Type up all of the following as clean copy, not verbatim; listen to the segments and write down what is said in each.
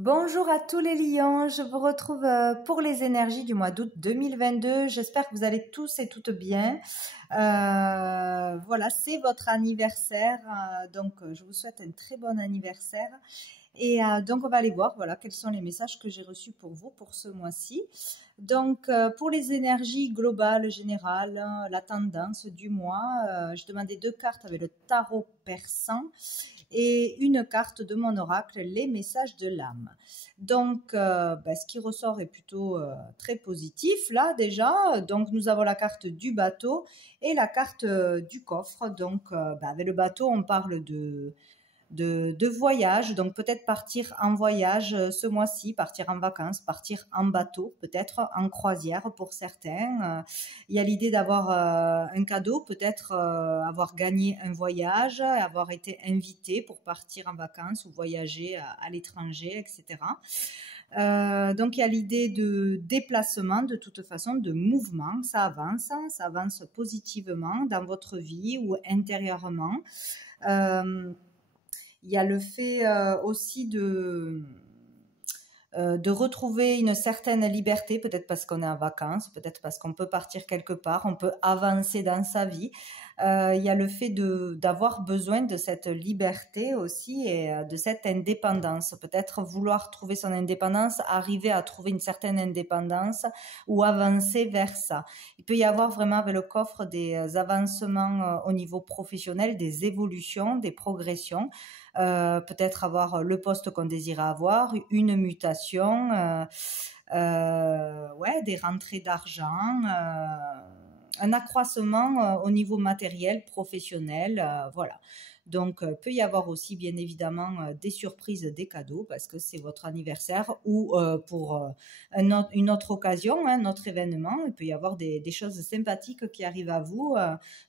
Bonjour à tous les lions, je vous retrouve pour les énergies du mois d'août 2022. J'espère que vous allez tous et toutes bien. Voilà, c'est votre anniversaire, donc je vous souhaite un très bon anniversaire. Et donc on va aller voir voilà, quels sont les messages que j'ai reçus pour vous pour ce mois-ci. Donc pour les énergies globales, générales, la tendance du mois, je demandais deux cartes avec le tarot persan et une carte de mon oracle, les messages de l'âme. Donc, ce qui ressort est plutôt très positif là déjà. Donc, nous avons la carte du bateau et la carte du coffre. Donc, avec le bateau, on parle de voyage, donc peut-être partir en voyage ce mois-ci, partir en vacances, partir en bateau, peut-être en croisière pour certains. Il y a l'idée d'avoir un cadeau, peut-être avoir gagné un voyage, avoir été invité pour partir en vacances ou voyager à l'étranger, etc. Donc il y a l'idée de déplacement, de toute façon, de mouvement, ça avance positivement dans votre vie ou intérieurement. Il y a le fait aussi de retrouver une certaine liberté, peut-être parce qu'on est en vacances, peut-être parce qu'on peut partir quelque part, on peut avancer dans sa vie. Il y a le fait d'avoir besoin de cette liberté aussi et de cette indépendance. Peut-être vouloir trouver son indépendance, arriver à trouver une certaine indépendance ou avancer vers ça. Il peut y avoir vraiment avec le coffre des avancements au niveau professionnel, des évolutions, des progressions. Peut-être avoir le poste qu'on désirait avoir, une mutation, des rentrées d'argent, un accroissement au niveau matériel, professionnel, voilà. Donc, peut y avoir aussi, bien évidemment, des surprises, des cadeaux, parce que c'est votre anniversaire ou pour une autre occasion, un autre événement. Il peut y avoir des choses sympathiques qui arrivent à vous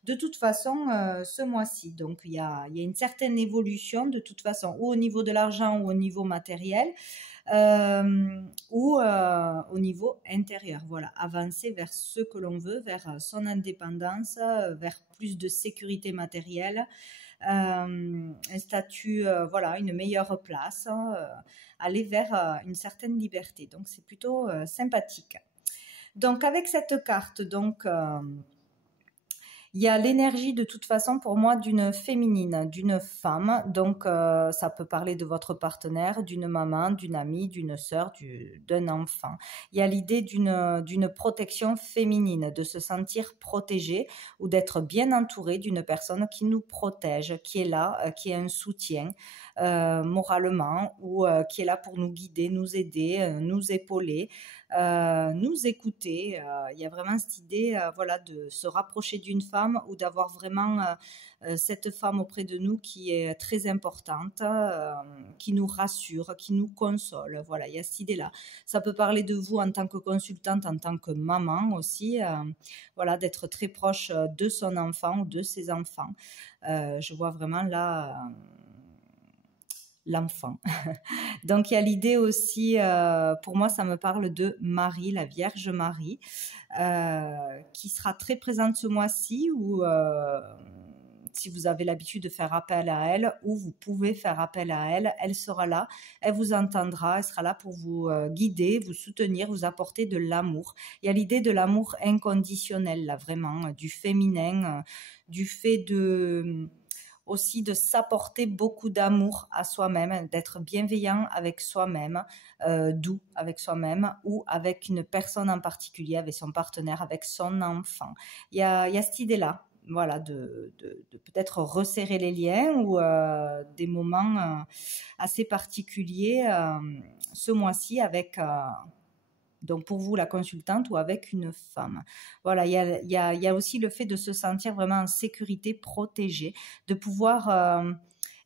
de toute façon ce mois-ci. Donc, il y a une certaine évolution de toute façon, ou au niveau de l'argent ou au niveau matériel. Ou au niveau intérieur. Voilà, avancer vers ce que l'on veut, vers son indépendance, vers plus de sécurité matérielle, un statut, une meilleure place, aller vers une certaine liberté. Donc c'est plutôt sympathique. Donc avec cette carte, il y a l'énergie de toute façon pour moi d'une féminine, d'une femme. Donc ça peut parler de votre partenaire, d'une maman, d'une amie, d'une sœur, d'un enfant. Il y a l'idée d'une protection féminine, de se sentir protégé ou d'être bien entouré d'une personne qui nous protège, qui est là, qui est un soutien moralement ou qui est là pour nous guider, nous aider, nous épauler. Nous écouter. Il y a vraiment cette idée de se rapprocher d'une femme ou d'avoir vraiment cette femme auprès de nous qui est très importante, qui nous rassure, qui nous console. Voilà, il y a cette idée-là. Ça peut parler de vous en tant que consultante, en tant que maman aussi, d'être très proche de son enfant ou de ses enfants. Je vois vraiment là l'enfant. Donc il y a l'idée aussi, pour moi ça me parle de Marie, la Vierge Marie, qui sera très présente ce mois-ci ou si vous avez l'habitude de faire appel à elle ou vous pouvez faire appel à elle, elle sera là, elle vous entendra, elle sera là pour vous guider, vous soutenir, vous apporter de l'amour. Il y a l'idée de l'amour inconditionnel là vraiment, du féminin, du fait aussi de s'apporter beaucoup d'amour à soi-même, d'être bienveillant avec soi-même, doux avec soi-même ou avec une personne en particulier, avec son partenaire, avec son enfant. Il y a cette idée-là, voilà, de peut-être resserrer les liens ou des moments assez particuliers ce mois-ci avec donc pour vous la consultante ou avec une femme. Voilà, il y a aussi le fait de se sentir vraiment en sécurité, protégé, de pouvoir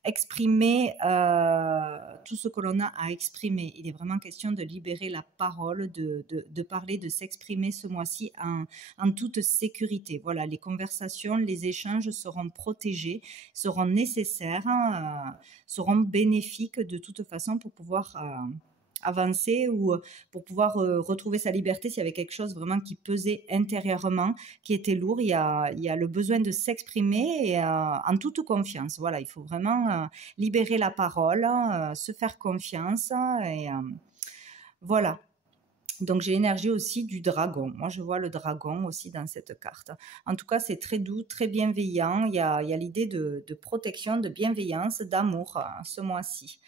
exprimer tout ce que l'on a à exprimer. Il est vraiment question de libérer la parole, de parler, de s'exprimer ce mois-ci en toute sécurité. Voilà, les conversations, les échanges seront protégés, seront nécessaires, seront bénéfiques de toute façon pour pouvoir avancer ou pour pouvoir retrouver sa liberté s'il y avait quelque chose vraiment qui pesait intérieurement, qui était lourd. Il y a le besoin de s'exprimer et en toute confiance. Voilà, il faut vraiment libérer la parole, se faire confiance et voilà. Donc, j'ai l'énergie aussi du dragon. Moi, je vois le dragon aussi dans cette carte. En tout cas, c'est très doux, très bienveillant. Il y a l'idée de protection, de bienveillance, d'amour ce mois-ci.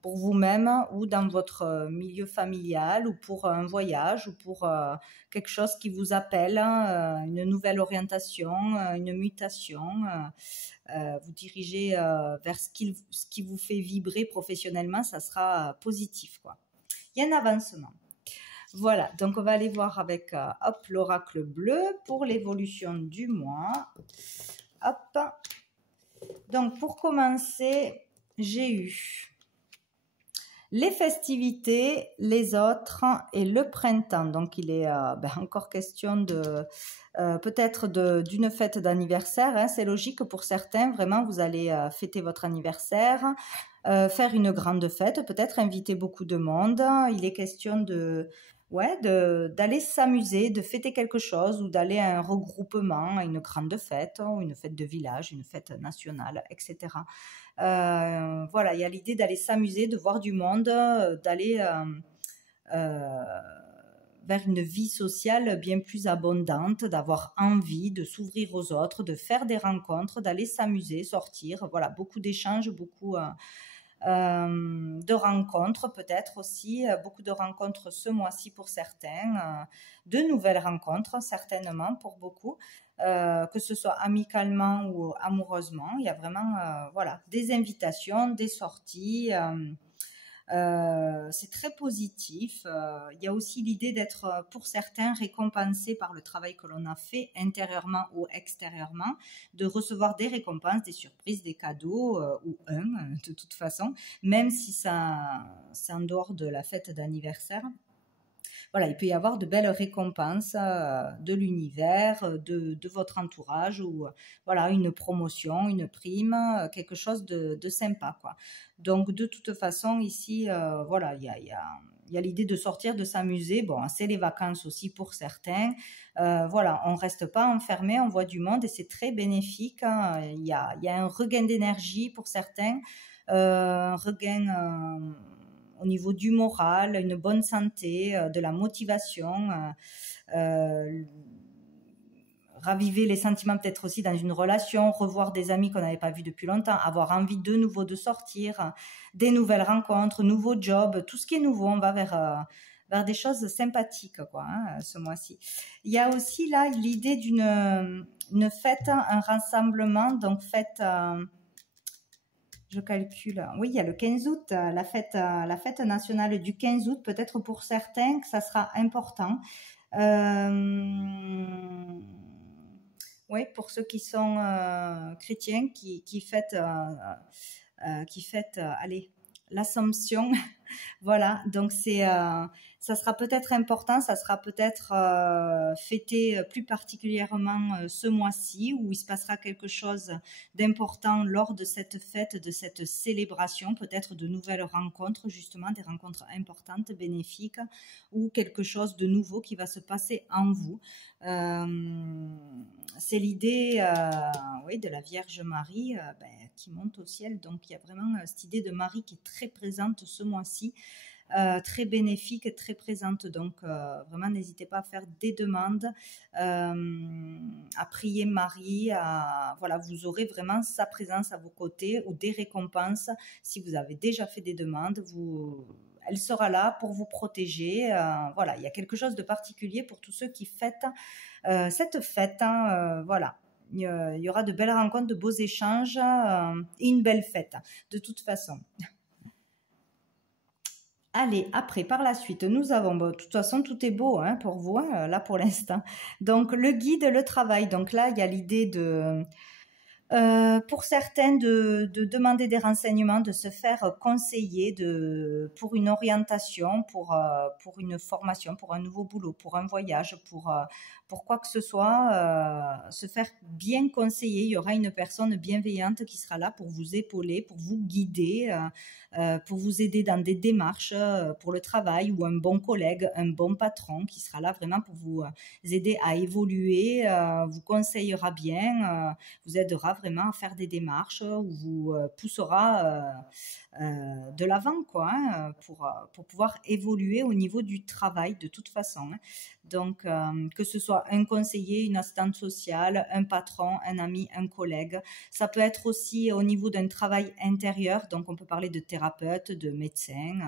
Pour vous-même ou dans votre milieu familial ou pour un voyage ou pour quelque chose qui vous appelle, une nouvelle orientation, une mutation. Vous dirigez vers ce qui vous fait vibrer professionnellement, ça sera positif, quoi. Il y a un avancement. Voilà, donc on va aller voir avec l'oracle bleu pour l'évolution du mois. Hop. Donc pour commencer, j'ai eu les festivités, les autres et le printemps. Donc il est encore question de peut-être d'une fête d'anniversaire. Hein. C'est logique pour certains, vraiment vous allez fêter votre anniversaire. Faire une grande fête, peut-être inviter beaucoup de monde. Il est question d'aller s'amuser, de fêter quelque chose ou d'aller à un regroupement, à une grande fête, ou une fête de village, une fête nationale, etc. Voilà, il y a l'idée d'aller s'amuser, de voir du monde, d'aller vers une vie sociale bien plus abondante, d'avoir envie de s'ouvrir aux autres, de faire des rencontres, d'aller s'amuser, sortir. Voilà, beaucoup d'échanges, beaucoup de rencontres peut-être aussi, beaucoup de rencontres ce mois-ci pour certains, de nouvelles rencontres certainement pour beaucoup, que ce soit amicalement ou amoureusement. Il y a vraiment des invitations, des sorties. C'est très positif. Il y a aussi l'idée d'être, pour certains, récompensé par le travail que l'on a fait intérieurement ou extérieurement, de recevoir des récompenses, des surprises, des cadeaux, ou de toute façon, même si c'est en dehors de la fête d'anniversaire. Voilà, il peut y avoir de belles récompenses de l'univers, de votre entourage ou voilà, une promotion, une prime, quelque chose de sympa, quoi. Donc, de toute façon, ici, voilà, il y a l'idée de sortir, de s'amuser. Bon, c'est les vacances aussi pour certains. Voilà, on reste pas enfermé, on voit du monde et c'est très bénéfique. Hein. Il y a un regain d'énergie pour certains, un regain au niveau du moral, une bonne santé, de la motivation, raviver les sentiments peut-être aussi dans une relation, revoir des amis qu'on n'avait pas vus depuis longtemps, avoir envie de nouveau de sortir, des nouvelles rencontres, nouveaux jobs, tout ce qui est nouveau, on va vers des choses sympathiques, quoi, hein, ce mois-ci. Il y a aussi là l'idée d'une fête, un rassemblement, donc fête... je calcule. Oui, il y a le 15 août, la fête nationale du 15 août, peut-être pour certains que ça sera important. Oui, pour ceux qui sont chrétiens, qui fêtent, allez, l'Assomption. Voilà, donc ça sera peut-être important, ça sera peut-être fêté plus particulièrement ce mois-ci où il se passera quelque chose d'important lors de cette fête, de cette célébration, peut-être de nouvelles rencontres, justement des rencontres importantes, bénéfiques ou quelque chose de nouveau qui va se passer en vous. C'est l'idée de la Vierge Marie qui monte au ciel, donc il y a vraiment cette idée de Marie qui est très présente ce mois-ci. Très bénéfique, très présente, donc vraiment n'hésitez pas à faire des demandes, à prier Marie, voilà, vous aurez vraiment sa présence à vos côtés ou des récompenses si vous avez déjà fait des demandes, elle sera là pour vous protéger, voilà, il y a quelque chose de particulier pour tous ceux qui fêtent cette fête, voilà. Il y aura de belles rencontres, de beaux échanges et une belle fête, de toute façon. Allez, après, par la suite, nous avons, de toute façon, tout est beau hein, pour vous, là pour l'instant. Donc, le guide, le travail. Donc là, il y a l'idée Pour certains, de demander des renseignements, de se faire conseiller pour une orientation, pour une formation, pour un nouveau boulot, pour un voyage, pour quoi que ce soit, se faire bien conseiller. Il y aura une personne bienveillante qui sera là pour vous épauler, pour vous guider, pour vous aider dans des démarches pour le travail, ou un bon collègue, un bon patron qui sera là vraiment pour vous aider à évoluer, vous conseillera bien, vous aidera vraiment à faire des démarches, ou vous poussera de l'avant, quoi, hein, pour pouvoir évoluer au niveau du travail de toute façon, hein. Donc, que ce soit un conseiller, une assistante sociale, un patron, un ami, un collègue. Ça peut être aussi au niveau d'un travail intérieur, donc on peut parler de thérapeute, de médecin,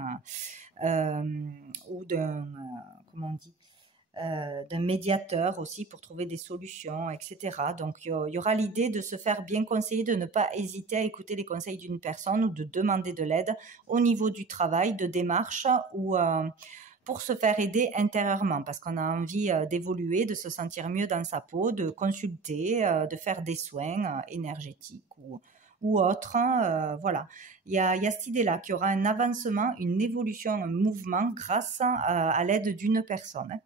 ou comment on dit, d'un médiateur aussi pour trouver des solutions, etc. Donc, il y aura l'idée de se faire bien conseiller, de ne pas hésiter à écouter les conseils d'une personne, ou de demander de l'aide au niveau du travail, de démarche, ou pour se faire aider intérieurement, parce qu'on a envie d'évoluer, de se sentir mieux dans sa peau, de consulter, de faire des soins énergétiques ou autres, hein, voilà. Il y a cette idée-là qu'il y aura un avancement, une évolution, un mouvement grâce à l'aide d'une personne, hein.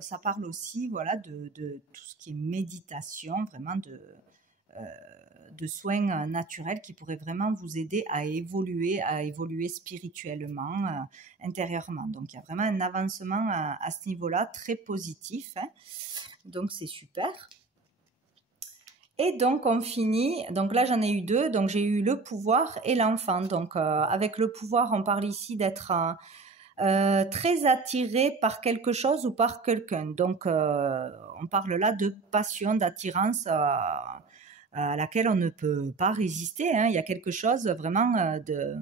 Ça parle aussi, voilà, de tout ce qui est méditation, vraiment de soins naturels qui pourraient vraiment vous aider à évoluer spirituellement, intérieurement. Donc, il y a vraiment un avancement à ce niveau-là, très positif, hein. Donc, c'est super. Et donc, on finit. Donc là, j'en ai eu deux. Donc, j'ai eu le pouvoir et l'enfant. Donc, avec le pouvoir, on parle ici d'être très attiré par quelque chose ou par quelqu'un. Donc, on parle là de passion, d'attirance à laquelle on ne peut pas résister, hein. Il y a quelque chose vraiment de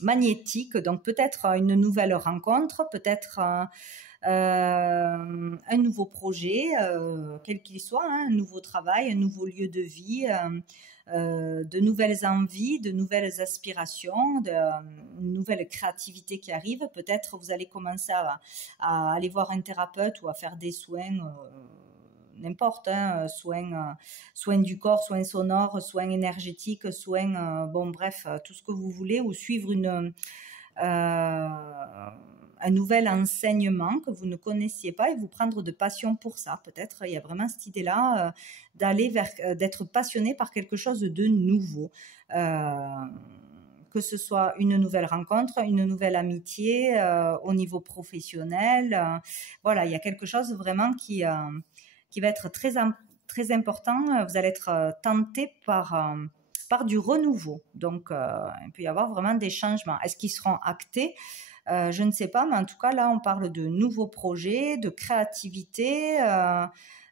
magnétique. Donc, peut-être une nouvelle rencontre, peut-être un nouveau projet, quel qu'il soit, hein, un nouveau travail, un nouveau lieu de vie, de nouvelles envies, de nouvelles aspirations, une nouvelle créativité qui arrive. Peut-être vous allez commencer à aller voir un thérapeute ou à faire des soins, n'importe, hein, soins du corps, soins sonores, soins énergétiques, soins, bon bref, tout ce que vous voulez, ou suivre un nouvel enseignement que vous ne connaissiez pas et vous prendre de passion pour ça. Peut-être il y a vraiment cette idée-là d'aller d'être passionné par quelque chose de nouveau. Que ce soit une nouvelle rencontre, une nouvelle amitié au niveau professionnel. Voilà, il y a quelque chose vraiment qui va être très important. Vous allez être tenté par du renouveau. Donc, il peut y avoir vraiment des changements. Est-ce qu'ils seront actés ? Je ne sais pas, mais en tout cas, là, on parle de nouveaux projets, de créativité.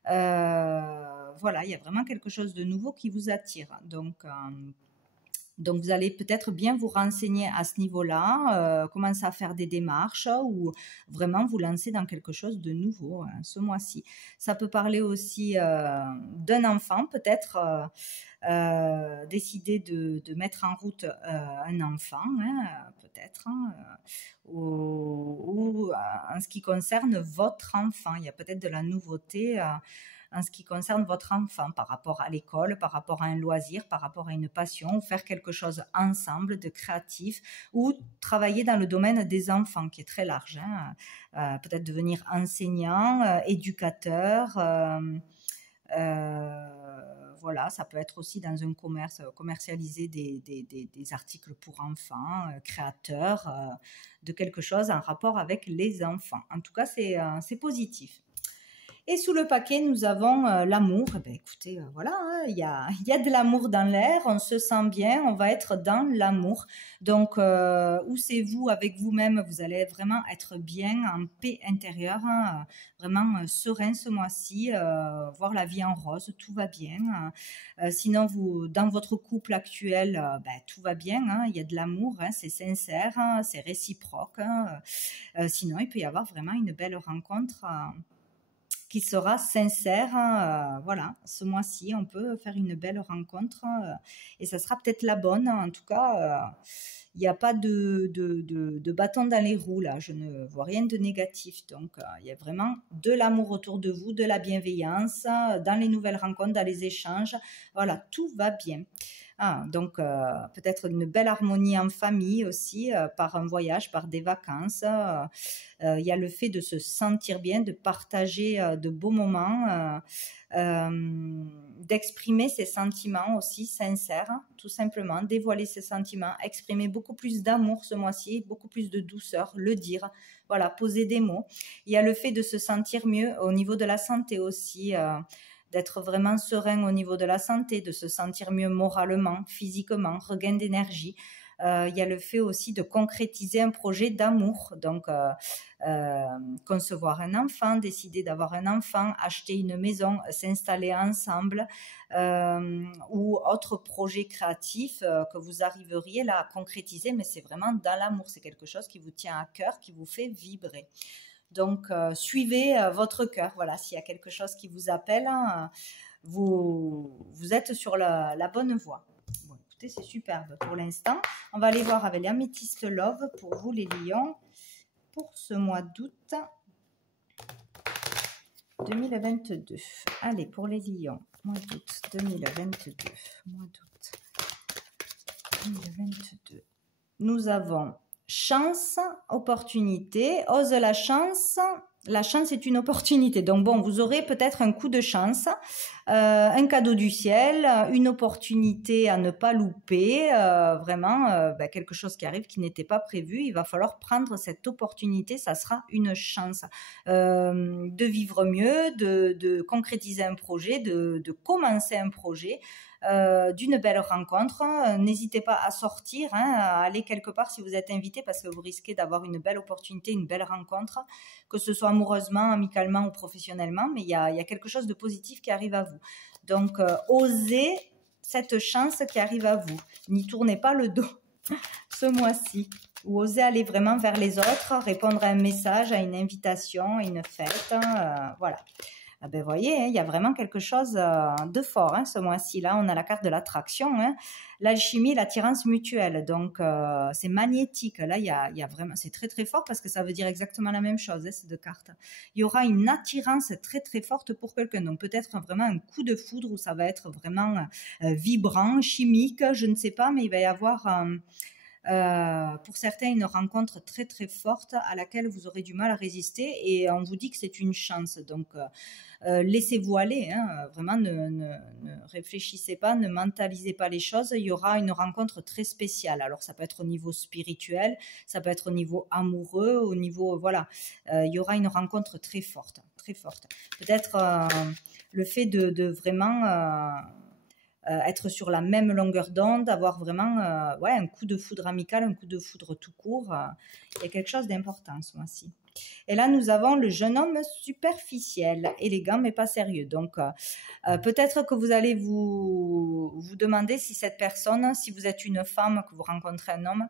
Voilà, il y a vraiment quelque chose de nouveau qui vous attire. Donc, vous allez peut-être bien vous renseigner à ce niveau-là, commencer à faire des démarches, ou vraiment vous lancer dans quelque chose de nouveau, hein, ce mois-ci. Ça peut parler aussi d'un enfant, peut-être décider de mettre en route un enfant, hein, peut-être, hein, ou en ce qui concerne votre enfant. Il y a peut-être de la nouveauté en ce qui concerne votre enfant, par rapport à l'école, par rapport à un loisir, par rapport à une passion, ou faire quelque chose ensemble de créatif, ou travailler dans le domaine des enfants, qui est très large, hein. Peut-être devenir enseignant, éducateur, voilà, ça peut être aussi dans un commerce, commercialiser des articles pour enfants, créateur de quelque chose en rapport avec les enfants. En tout cas, c'est positif. Et sous le paquet, nous avons l'amour. Eh bien, écoutez, voilà, hein, il y a de l'amour dans l'air, on se sent bien, on va être dans l'amour. Donc, où c'est vous avec vous-même, vous allez vraiment être bien, en paix intérieure, hein, vraiment serein ce mois-ci, voir la vie en rose, tout va bien. Sinon, dans votre couple actuel, tout va bien, hein, il y a de l'amour, hein, c'est sincère, hein, c'est réciproque, hein. Sinon, il peut y avoir vraiment une belle rencontre qui sera sincère. Voilà, ce mois-ci, on peut faire une belle rencontre et ça sera peut-être la bonne. En tout cas, il n'y a pas de bâton dans les roues là, je ne vois rien de négatif. Donc, il y a vraiment de l'amour autour de vous, de la bienveillance, dans les nouvelles rencontres, dans les échanges. Voilà, tout va bien. Donc, peut-être une belle harmonie en famille aussi, par un voyage, par des vacances. Il y a le fait de se sentir bien, de partager de beaux moments, d'exprimer ses sentiments aussi sincères, tout simplement, dévoiler ses sentiments, exprimer beaucoup plus d'amour ce mois-ci, beaucoup plus de douceur, le dire, voilà, poser des mots. Il y a le fait de se sentir mieux au niveau de la santé aussi, d'être vraiment serein au niveau de la santé, de se sentir mieux moralement, physiquement, regain d'énergie. Il y a le fait aussi de concrétiser un projet d'amour, donc concevoir un enfant, décider d'avoir un enfant, acheter une maison, s'installer ensemble, ou autre projet créatif que vous arriveriez là à concrétiser, mais c'est vraiment dans l'amour, c'est quelque chose qui vous tient à cœur, qui vous fait vibrer. Donc, suivez votre cœur. Voilà, s'il y a quelque chose qui vous appelle, vous êtes sur la bonne voie. Bon, écoutez, c'est superbe pour l'instant. On va aller voir avec l'Améthyste Love pour vous, les lions, pour ce mois d'août 2022. Allez, pour les lions, mois d'août 2022. Mois d'août 2022. Nous avons chance, opportunité, ose la chance. La chance est une opportunité. Donc bon, vous aurez peut-être un coup de chance, un cadeau du ciel, une opportunité à ne pas louper, vraiment quelque chose qui arrive qui n'était pas prévu. Il va falloir prendre cette opportunité, ça sera une chance de vivre mieux, de concrétiser un projet, de commencer un projet. D'une belle rencontre. N'hésitez pas à sortir, à aller quelque part si vous êtes invité parce que vous risquez d'avoir une belle opportunité, une belle rencontre, que ce soit amoureusement, amicalement ou professionnellement, mais il y a quelque chose de positif qui arrive à vous. Donc, osez cette chance qui arrive à vous. N'y tournez pas le dos ce mois-ci. Ou osez aller vraiment vers les autres, répondre à un message, à une invitation, à une fête. Voilà. Ben, voyez, il y a vraiment quelque chose de fort ce mois-ci. Là, on a la carte de l'attraction, l'alchimie, l'attirance mutuelle. Donc, c'est magnétique. Là, il y a vraiment, c'est très, très fort parce que ça veut dire exactement la même chose, ces deux cartes. Il y aura une attirance très, très forte pour quelqu'un. Donc, peut-être vraiment un coup de foudre où ça va être vraiment vibrant, chimique, je ne sais pas, mais il va y avoir... pour certains, une rencontre très très forte à laquelle vous aurez du mal à résister et on vous dit que c'est une chance. Donc, laissez-vous aller, vraiment ne réfléchissez pas, ne mentalisez pas les choses. Il y aura une rencontre très spéciale. Alors, ça peut être au niveau spirituel, ça peut être au niveau amoureux, au niveau, voilà, il y aura une rencontre très forte, très forte. Peut-être le fait de vraiment... être sur la même longueur d'onde, avoir vraiment un coup de foudre amical, un coup de foudre tout court. Il y a quelque chose d'important ce mois-ci. Et là, nous avons le jeune homme superficiel, élégant mais pas sérieux. Donc, peut-être que vous allez vous demander si cette personne, si vous êtes une femme, que vous rencontrez un homme,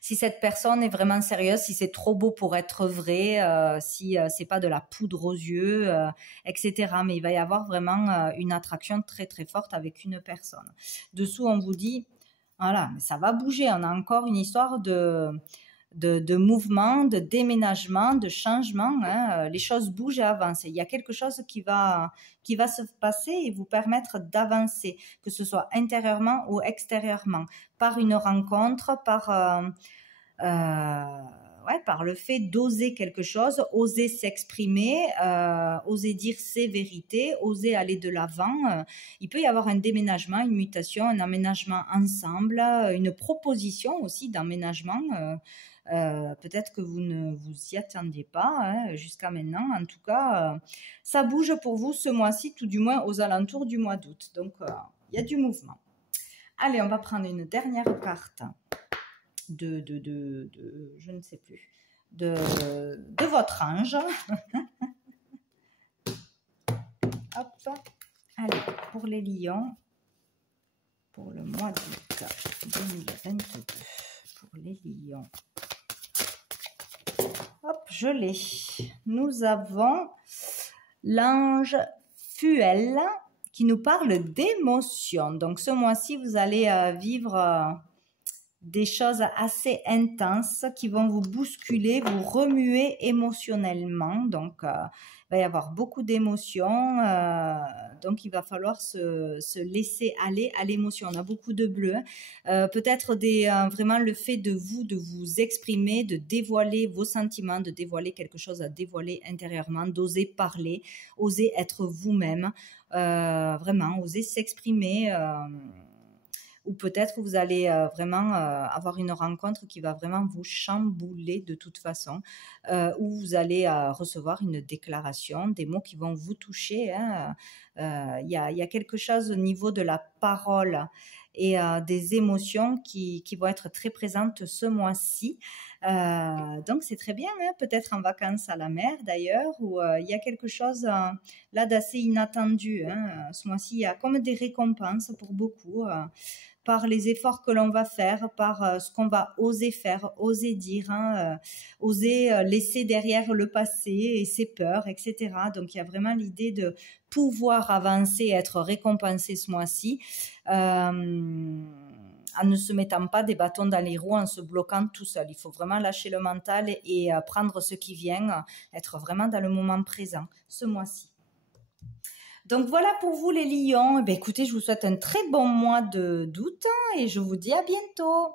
si cette personne est vraiment sérieuse, si c'est trop beau pour être vrai, si c'est pas de la poudre aux yeux, etc. Mais il va y avoir vraiment une attraction très très forte avec une personne. Dessous, on vous dit, voilà, mais ça va bouger. On a encore une histoire de mouvement, de déménagement, de changement. Les choses bougent et avancent. Il y a quelque chose qui va se passer et vous permettre d'avancer, que ce soit intérieurement ou extérieurement, par une rencontre, par le fait d'oser quelque chose, oser s'exprimer, oser dire ses vérités, oser aller de l'avant. Il peut y avoir un déménagement, une mutation, un aménagement ensemble, une proposition aussi d'aménagement. Peut-être que vous ne vous y attendiez pas jusqu'à maintenant. En tout cas, ça bouge pour vous ce mois-ci, tout du moins aux alentours du mois d'août. Donc, il y a du mouvement. Allez, on va prendre une dernière carte de je ne sais plus, de votre ange. Hop. Allez, pour les lions, pour le mois d'août 2022, pour les lions. Hop, je l'ai. Nous avons l'ange Fuel qui nous parle d'émotions. Donc ce mois-ci, vous allez vivre des choses assez intenses qui vont vous bousculer, vous remuer émotionnellement. Donc, il va y avoir beaucoup d'émotions. Donc, il va falloir se laisser aller à l'émotion. On a beaucoup de bleu. Peut-être vraiment le fait de vous exprimer, de dévoiler vos sentiments, de dévoiler quelque chose à dévoiler intérieurement, d'oser parler, oser être vous-même, vraiment, oser s'exprimer. Ou peut-être vous allez vraiment avoir une rencontre qui va vraiment vous chambouler de toute façon, où vous allez recevoir une déclaration, des mots qui vont vous toucher. Il y a quelque chose au niveau de la parole et des émotions qui vont être très présentes ce mois-ci. Donc c'est très bien, hein, peut-être en vacances à la mer d'ailleurs, où il y a quelque chose là d'assez inattendu. Hein. Ce mois-ci, il y a comme des récompenses pour beaucoup. Par les efforts que l'on va faire, par ce qu'on va oser faire, oser dire, hein, oser laisser derrière le passé et ses peurs, etc. Donc, il y a vraiment l'idée de pouvoir avancer, être récompensé ce mois-ci, en ne se mettant pas des bâtons dans les roues, en se bloquant tout seul. Il faut vraiment lâcher le mental et prendre ce qui vient, être vraiment dans le moment présent ce mois-ci. Donc voilà pour vous les lions. Eh bien, écoutez, je vous souhaite un très bon mois d'août et je vous dis à bientôt.